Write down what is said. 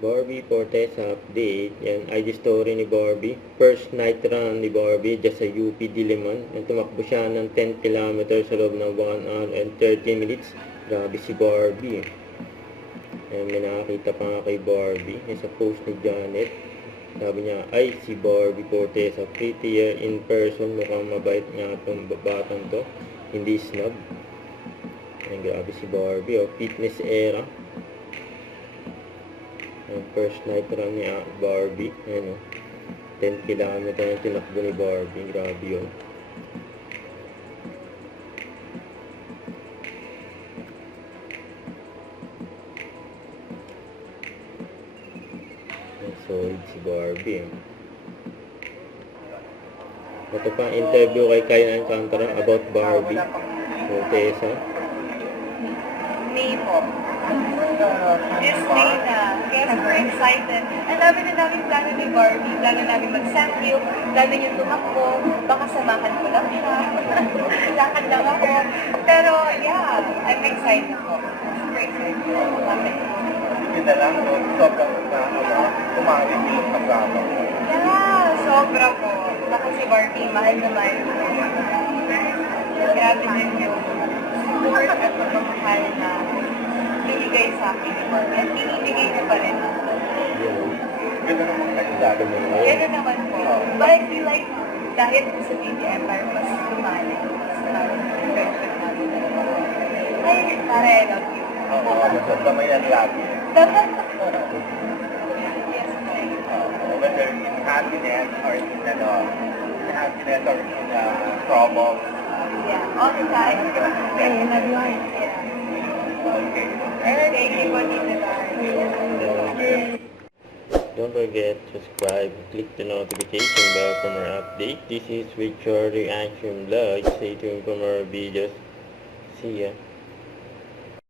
Barbie Fortesa update. Yan, ID story ni Barbie. First night run ni Barbie dyan sa UP Diliman. Yan, tumakbo siya ng 10 kilometers sa loob ng 1 hour and 30 minutes. Grabe si Barbie. Yan, may nakakita pa nga kay Barbie. Yan sa post ni Janet. Sabi niya, ay si Barbie Fortesa, prettier in person. Mukhang mabait nga itong batang to. Hindi snob. Yan, grabe si Barbie. Fitness era. Ang first night run ni Barbie. Ayan o. 10 km yung tinakbo ni Barbie. Grabe yun. Solid si Barbie. Ito pa interview kay Kyle Alcantara about Barbie. Fortesa. May po. Yes, May na. Kaya super excited. Ang dami na namin plano ni Barbie. Plano namin mag-sample. Plano yung tumakbo. Baka samahan ko lang siya. Lakad lang ako. Pero yeah, I'm excited po. Super excited po. Hindi na lang, no? Sobrang kumari bilang kasama mo. Yeah, sobra po. Ako si Barbie, mahal naman. Grabe din yung support at pagmamahal na binigay sa akin ni Barbie. At binibigay niya pa rin. Gano'n naman kayo dati mo. Gano'n naman po. But I feel like dahil sa Beauty Empire, mas lumali. Mas lumali yung friendship namin. Ay, para I love you. Oo, nasasamayan lagi. Yes, thank you. Whether in happiness or in happiness or in trouble. Yeah, all the time. I love you. Yeah. Okay. Thank you for Don't forget to subscribe and click the notification bell for more updates. This is with your reaction vlog. Stay tuned for more videos. See ya.